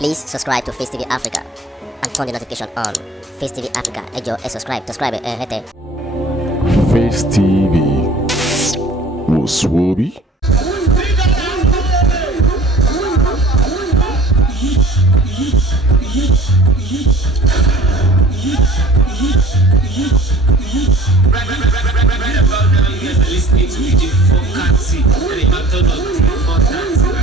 Please subscribe to Face TV Africa and turn the notification on. Face TV Africa, ẹ jọ̀ọ́ subscribe, hete. Face TV was Swoby. Listening to the forecasting, and the matter of the forecasting.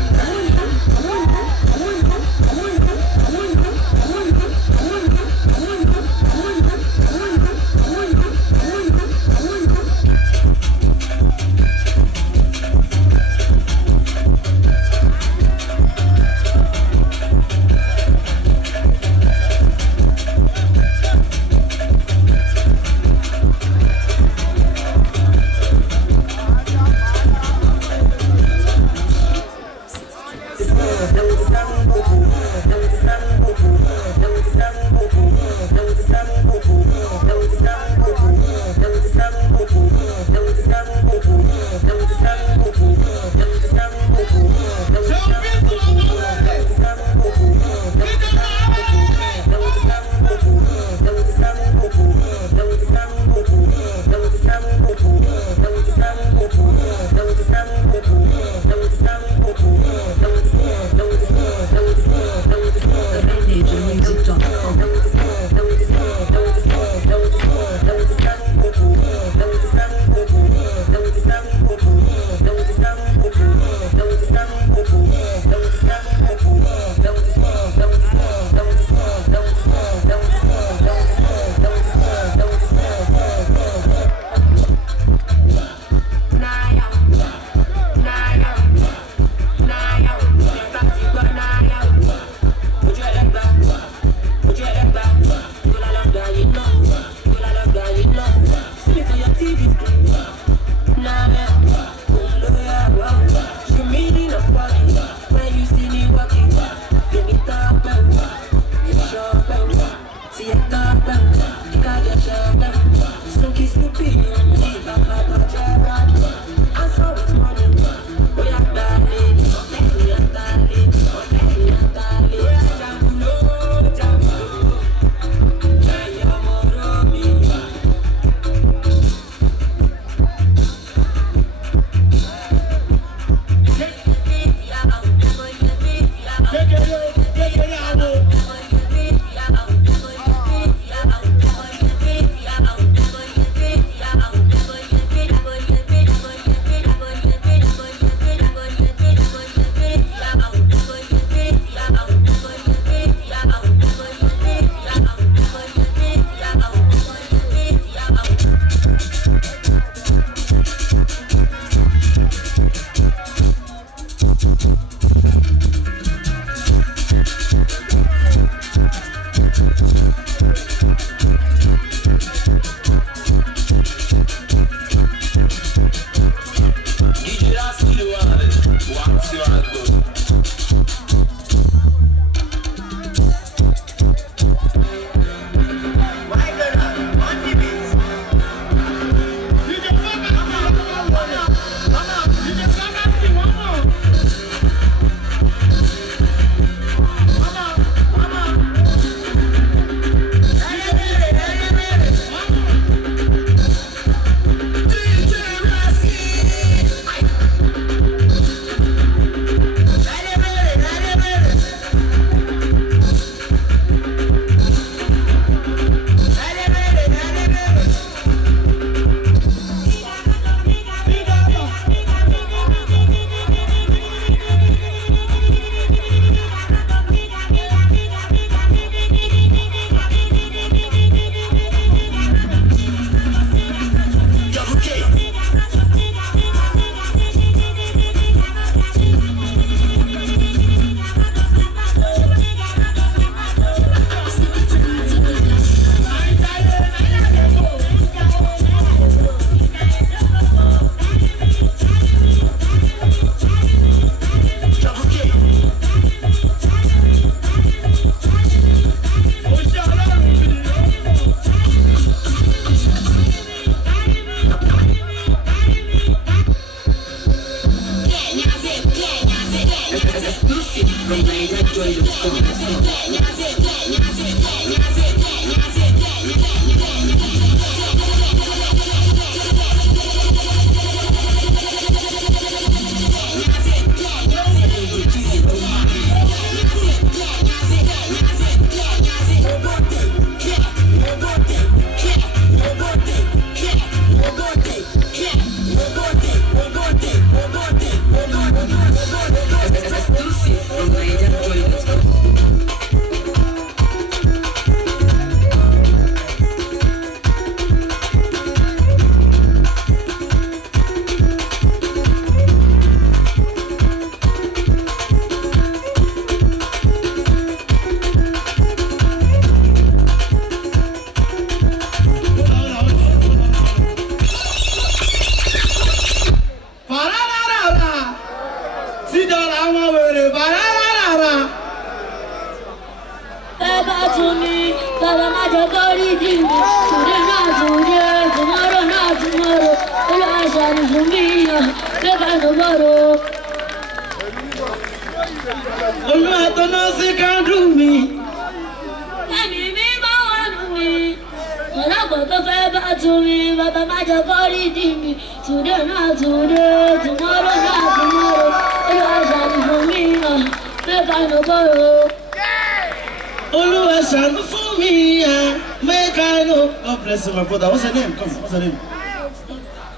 God bless you, my brother. What's your name? Come, what's your name?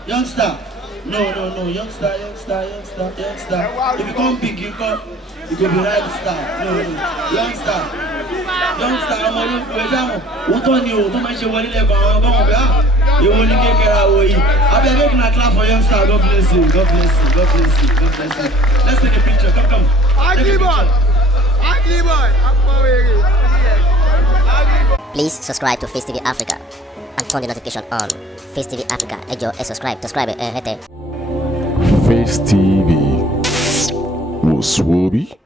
Youngster. No. Youngster. If you come big, you could be right star. No. Youngster. I'm a little bit. What on you? Don't mention what you live on. You only get away. I'll be making a clap for Youngster. God bless you. Let's take a picture. Come. Agege boy. Please subscribe to Facetv Africa and turn the notification on. Facetv Africa, subscribe, Face TV was Swoby.